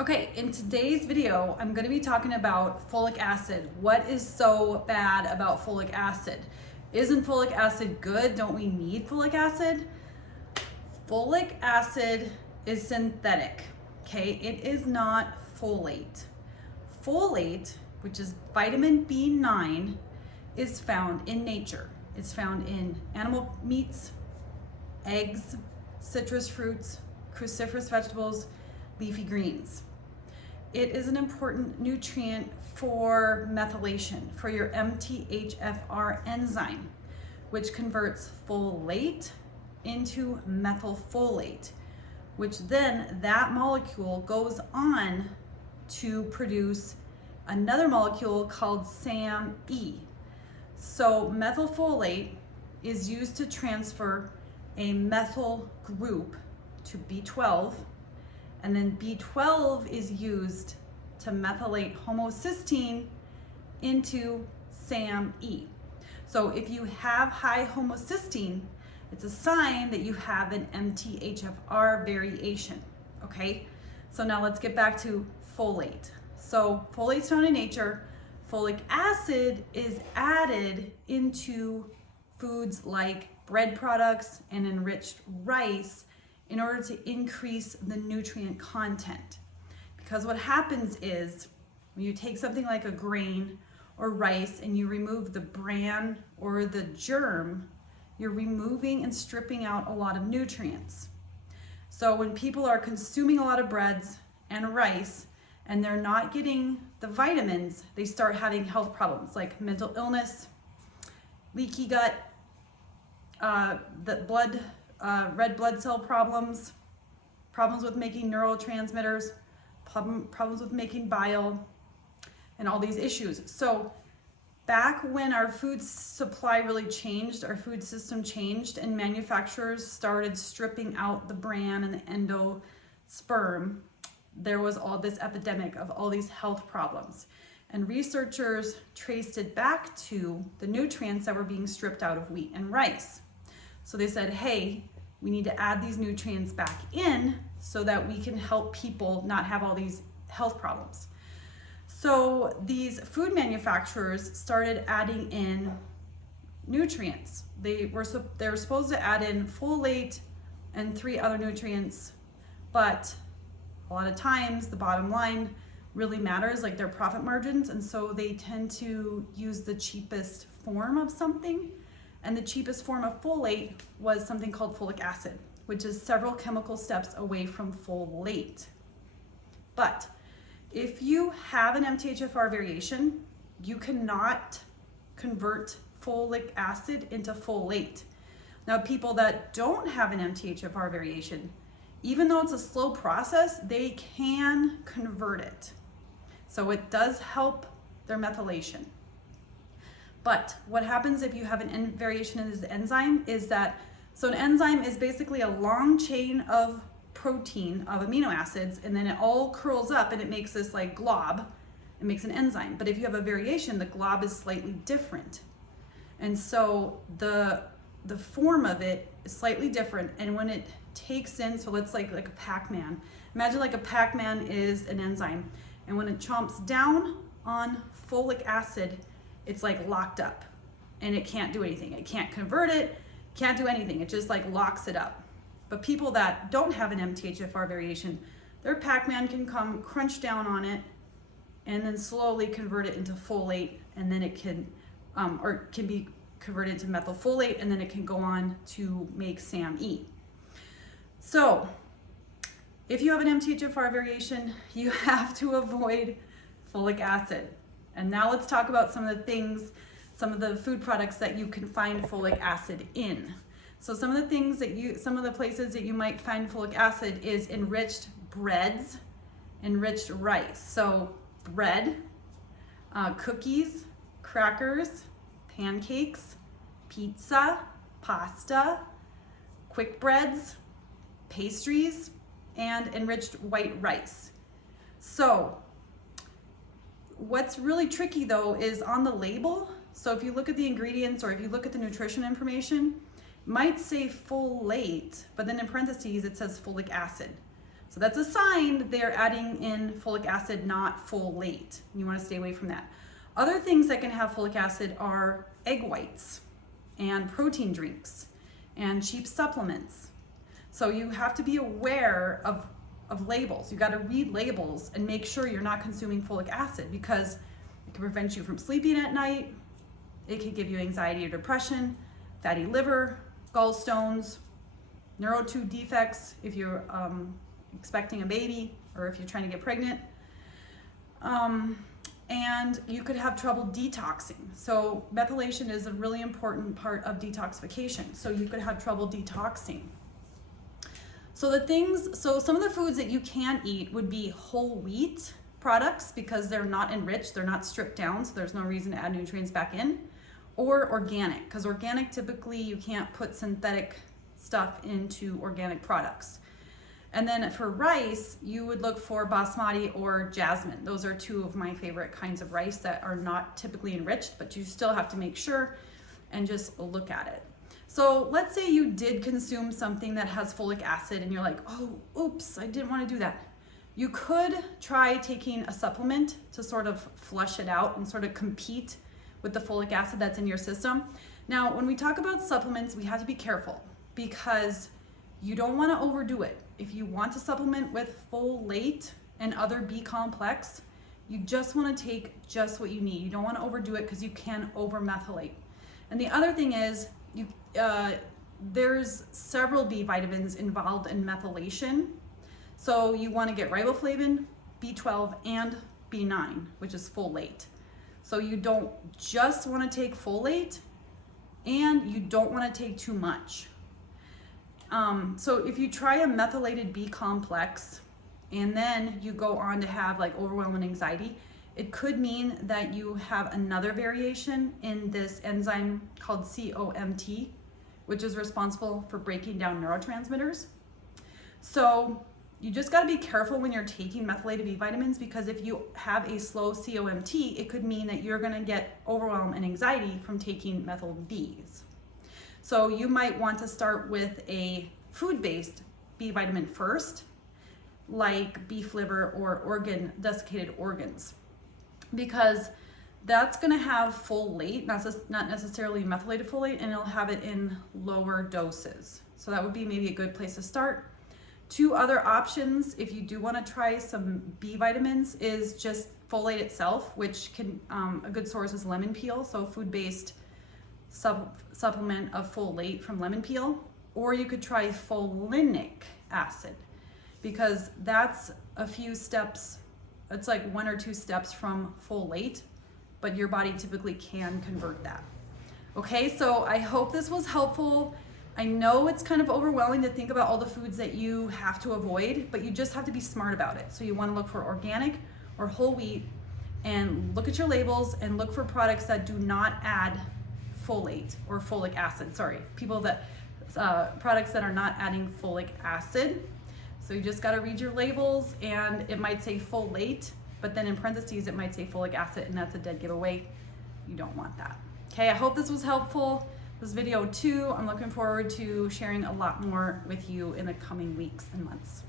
Okay, in today's video, I'm going to be talking about folic acid. What is so bad about folic acid? Isn't folic acid good? Don't we need folic acid? Folic acid is synthetic, okay? It is not folate. Folate, which is vitamin B9, is found in nature. It's found in animal meats, eggs, citrus fruits, cruciferous vegetables, leafy greens. It is an important nutrient for methylation, for your MTHFR enzyme, which converts folate into methylfolate, which then that molecule goes on to produce another molecule called SAMe. So methylfolate is used to transfer a methyl group to B12, and then B12 is used to methylate homocysteine into SAMe. So if you have high homocysteine, it's a sign that you have an MTHFR variation, okay? So now let's get back to folate. So folate's found in nature. Folic acid is added into foods like bread products and enriched rice in order to increase the nutrient content. Because what happens is when you take something like a grain or rice and you remove the bran or the germ, you're removing and stripping out a lot of nutrients. So when people are consuming a lot of breads and rice and they're not getting the vitamins, they start having health problems like mental illness, leaky gut, red blood cell problems, problems with making neurotransmitters, problems with making bile, and all these issues. So back when our food supply really changed, our food system changed, and manufacturers started stripping out the bran and the endosperm, there was all this epidemic of all these health problems. And researchers traced it back to the nutrients that were being stripped out of wheat and rice. So they said, hey, we need to add these nutrients back in so that we can help people not have all these health problems. So these food manufacturers started adding in nutrients. They were supposed to add in folate and 3 other nutrients, but a lot of times the bottom line really matters, like their profit margins, and so they tend to use the cheapest form of something. And the cheapest form of folate was something called folic acid, which is several chemical steps away from folate. But if you have an MTHFR variation, you cannot convert folic acid into folate. Now, people that don't have an MTHFR variation, even though it's a slow process, they can convert it. So it does help their methylation. But what happens if you have an variation in this enzyme is that, so an enzyme is basically a long chain of protein of amino acids, and then it all curls up and it makes this like glob. It makes an enzyme. But if you have a variation, the glob is slightly different. And so the form of it is slightly different. And when it takes in, so let's like a Pac-Man. Imagine like a Pac-Man is an enzyme. And when it chomps down on folic acid, it's like locked up and it can't do anything. It can't convert it, can't do anything. It just like locks it up. But people that don't have an MTHFR variation, their Pac-Man can come crunch down on it and then slowly convert it into folate, and then it can, or can be converted into methylfolate, and then it can go on to make SAMe. So if you have an MTHFR variation, you have to avoid folic acid. And now let's talk about some of the things, some of the food products that you can find folic acid in. So some of the places that you might find folic acid is enriched breads, enriched rice. So bread, cookies, crackers, pancakes, pizza, pasta, quick breads, pastries, and enriched white rice. So what's really tricky though is on the label. So if you look at the ingredients or if you look at the nutrition information, it might say folate, but then in parentheses it says folic acid. So that's a sign that they're adding in folic acid, not folate. You want to stay away from that. Other things that can have folic acid are egg whites and protein drinks and cheap supplements. So you have to be aware of labels. You got to read labels and make sure you're not consuming folic acid, because it can prevent you from sleeping at night. It can give you anxiety or depression, fatty liver, gallstones, neurotube defects if you're expecting a baby or if you're trying to get pregnant. And you could have trouble detoxing. So methylation is a really important part of detoxification. So you could have trouble detoxing. So some of the foods that you can eat would be whole wheat products, because they're not enriched, they're not stripped down, so there's no reason to add nutrients back in. Or organic, because organic, typically you can't put synthetic stuff into organic products. And then for rice, you would look for basmati or jasmine. Those are two of my favorite kinds of rice that are not typically enriched, but you still have to make sure and just look at it. So let's say you did consume something that has folic acid and you're like, oh, oops, I didn't want to do that. You could try taking a supplement to sort of flush it out and sort of compete with the folic acid that's in your system. Now, when we talk about supplements, we have to be careful, because you don't want to overdo it. If you want to supplement with folate and other B complex, you just want to take just what you need. You don't want to overdo it, because you can over-methylate. And the other thing is, there's several B vitamins involved in methylation. So you want to get riboflavin, B12, and B9, which is folate. So you don't just want to take folate, and you don't want to take too much. So if you try a methylated B complex and then you go on to have like overwhelming anxiety, it could mean that you have another variation in this enzyme called COMT, which is responsible for breaking down neurotransmitters. So you just got to be careful when you're taking methylated B vitamins, because if you have a slow COMT, it could mean that you're going to get overwhelm and anxiety from taking methyl Bs. So you might want to start with a food-based B vitamin first, like beef liver or desiccated organs, because that's going to have folate, not necessarily methylated folate, and it'll have it in lower doses. So that would be maybe a good place to start. Two other options, if you do want to try some B vitamins, is just folate itself, which can, a good source is lemon peel, so food-based supplement of folate from lemon peel. Or you could try folinic acid, because that's a few steps, it's like 1 or 2 steps from folate, but your body typically can convert that. Okay, so I hope this was helpful. I know it's kind of overwhelming to think about all the foods that you have to avoid, but you just have to be smart about it. So you want to look for organic or whole wheat, and look at your labels and look for products that do not add folate or folic acid. Sorry, products that are not adding folic acid. So you just got to read your labels, and it might say folate, but then in parentheses it might say folic acid, and that's a dead giveaway. You don't want that. Okay, I hope this was helpful. This video 2, I'm looking forward to sharing a lot more with you in the coming weeks and months.